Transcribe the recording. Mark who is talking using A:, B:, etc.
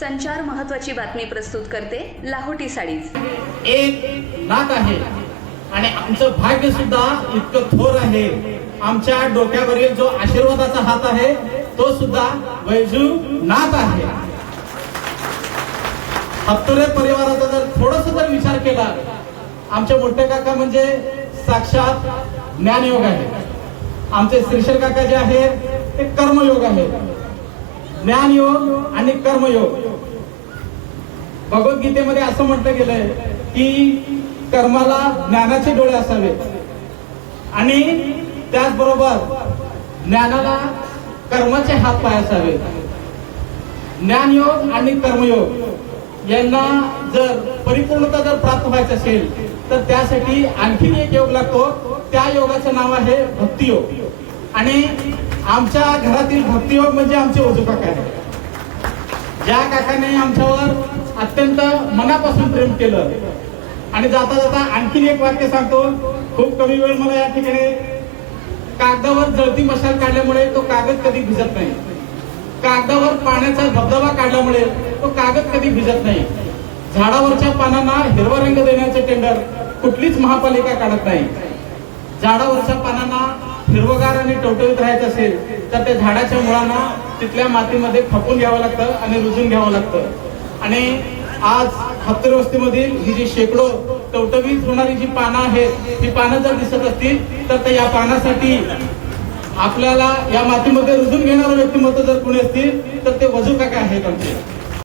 A: संचार महत्वाची बातमी प्रस्तुत करते लाहोटी साडीज.
B: एक नाक आहे आणि आमचं भाग्य सुद्धा इतकं थोर आहे. आमच्या डोक्यावरील जो आशीर्वादाचा हात आहे तो सुद्धा वैजू नाथ आहे. हत्तुरे परिवाराचा जर थोडस जर विचार केला आमचे मोठे काका म्हणजे साक्षात ज्ञानयोग आहे. आमचे श्रीशर काका जे आहेत ते कर्मयोग आहे. ज्ञानयोग आणि कर्मयोग. भगवद्गीतेमध्ये असं म्हटलं गेलंय की कर्माला ज्ञानाचे डोळे असावे. आणि त्याचबरोबर ज्ञानाला कर्माचे हात पाय असावे. ज्ञानयोग आणि कर्मयोग यांना जर परिपूर्णता जर प्राप्त व्हायचं असेल तर त्यासाठी आणखीन एक योग लागतो. त्या योगाचं नाव आहे भक्तियोग. आणि आमच्या घरातील भक्तियोग म्हणजे आमचे ओझू काका ज्या काकाने आमच्यावर अत्यंत मनापासून प्रेम केलं आणि जाता जाता आणखीन एक वाक्य सांगतो. खूप कमी वेळ मला या ठिकाणी कागदावर जळती मशाल काढल्यामुळे तो कागद कधी भिजत नाही. कागदावर पाण्याचा धबधबा काढल्यामुळे तो कागद कधी भिजत नाही. झाडावरच्या पानांना हिरवा रंग देण्याचे टेंडर कुठलीच महापालिका काढत नाही. झाडावरच्या पानांना हिरवगार आणि टवटवीत राहायचं असेल तर त्या झाडाच्या मुळांना तिथल्या मातीमध्ये खपून घ्यावं लागतं आणि रुजून घ्यावं लागतं. आणि आज हत्तरवस्तीमधील ही जी शेकडो टवटवीत होणारी जी पानं आहेत ही पानं जर दिसत असतील तर त्या या पानासाठी आपल्याला या मातीमध्ये रुजून घेणारं व्यक्तिमत्व जर कोणी असतील तर ते वजू काका आहेत आमचे?